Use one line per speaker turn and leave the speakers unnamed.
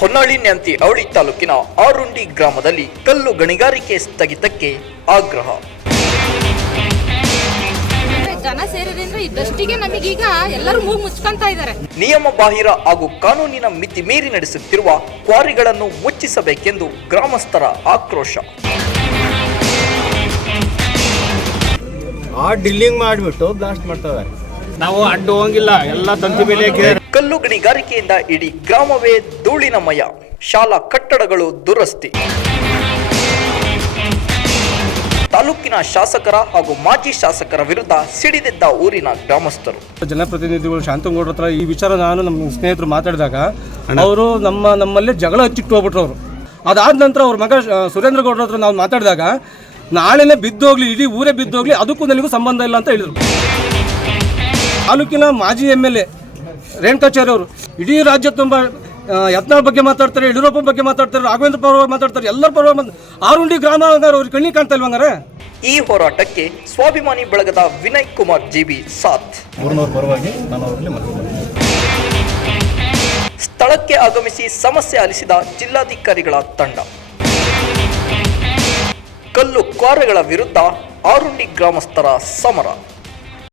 ಹೊನ್ನಾಳಿ ನ್ಯಾಂತಿ ಅವಳಿ ತಾಲೂಕಿನ ಆರುಂಡಿ ಗ್ರಾಮದಲ್ಲಿ ಕಲ್ಲು ಗಣಿಗಾರಿಕೆ ಸ್ಥಗಿತಕ್ಕೆ ಆಗ್ರಹ.
ಜನ ಸೇರಿದ್ರಿಂದ ನಮಗೀಗ ಎಲ್ಲರೂ ಮೂಗು ಮುಚ್ಕೊಂತ ಇದ್ದಾರೆ.
ನಿಯಮ ಬಾಹಿರ ಹಾಗೂ ಕಾನೂನಿನ ಮಿತಿ ಮೀರಿ ನಡೆಸುತ್ತಿರುವ ಕ್ವಾರಿಗಳನ್ನು ಮುಚ್ಚಿಸಬೇಕೆಂದು ಗ್ರಾಮಸ್ಥರ ಆಕ್ರೋಶ.
ಆ ಡಿಲ್ಲಿಂಗ್ ಮಾಡಿಬಿಟ್ಟು ಬ್ಲಾಸ್ಟ್ ಮಾಡ್ತವೆ ನಾವು ಅಡ್ಡು ಹೋಗಿಲ್ಲ ಎಲ್ಲ ತಂತಿ ಮೇಲೆ ಕೇರ್
ಕಲ್ಲು ಗಣಿಗಾರಿಕೆಯಿಂದ ಇಡೀ ಗ್ರಾಮವೇ ಧೂಳಿನಮಯ. ಶಾಲಾ ಕಟ್ಟಡಗಳು ದುರಸ್ತಿ. ತಾಲೂಕಿನ ಶಾಸಕರ ಹಾಗೂ ಮಾಜಿ ಶಾಸಕರ ವಿರುದ್ಧ ಸಿಡಿದಿದ್ದ ಊರಿನ ಗ್ರಾಮಸ್ಥರು.
ಜನಪ್ರತಿನಿಧಿಗಳು ಶಾಂತಗೌಡ್ರ ಹತ್ರ ಈ ವಿಚಾರ ನಾನು ನಮ್ಮ ಸ್ನೇಹಿತರು ಮಾತಾಡಿದಾಗ ಅವರು ನಮ್ಮ ನಮ್ಮಲ್ಲೇ ಜಗಳ ಹಚ್ಚಿಟ್ಟು ಹೋಗ್ಬಿಟ್ರು ಅವರು. ಅದಾದ ನಂತರ ಅವ್ರ ಮಗ ಸುರೇಂದ್ರ ಗೌಡ್ರ ಹತ್ರ ನಾವು ಮಾತಾಡಿದಾಗ ನಾಳೆನೇ ಬಿದ್ದೋಗ್ಲಿ ಇಡೀ ಊರೇ ಬಿದ್ದೋಗ್ಲಿ ಅದಕ್ಕೂ ನನಗೂ ಸಂಬಂಧ ಇಲ್ಲ ಅಂತ ಹೇಳಿದರು. ತಾಲೂಕಿನ ಮಾಜಿ ಎಂ ಎಲ್ ಎ ರೇಣುಕಾಚಾರ್ಯ ಅವರು. ಇಡೀ ರಾಜ್ಯ ತುಂಬ ಯತ್ನಾಳ್ ಬಗ್ಗೆ ಮಾತಾಡ್ತಾರೆ ಯಡಿಯೂರಪ್ಪ ಬಗ್ಗೆ ಮಾತಾಡ್ತಾರೆ ರಾಘವೇಂದ್ರ ಪರವಾಗಿ ಮಾತಾಡ್ತಾರೆ ಎಲ್ಲರ ಪರವಾಗಿ ಆರುಂಡಿ ಗ್ರಾಮ ಅವ್ರಿಗೆ ಕಣ್ಣಿ ಕಾಣ್ತಾ ಇಲ್ವಂಗಾರೆ
ಈ ಹೋರಾಟಕ್ಕೆ ಸ್ವಾಭಿಮಾನಿ ಬಳಗದ ವಿನಯ್ ಕುಮಾರ್ ಜಿಬಿ ಸಾಥ್.
ಸಾತ್ ಪರವಾಗಿ ನಾನು
ಸ್ಥಳಕ್ಕೆ ಆಗಮಿಸಿ ಸಮಸ್ಯೆ ಆಲಿಸಿದ ಜಿಲ್ಲಾಧಿಕಾರಿಗಳ ತಂಡ. ಕಲ್ಲು ಕ್ವಾರೆಗಳ ವಿರುದ್ಧ ಆರುಂಡಿ ಗ್ರಾಮಸ್ಥರ ಸಮರ.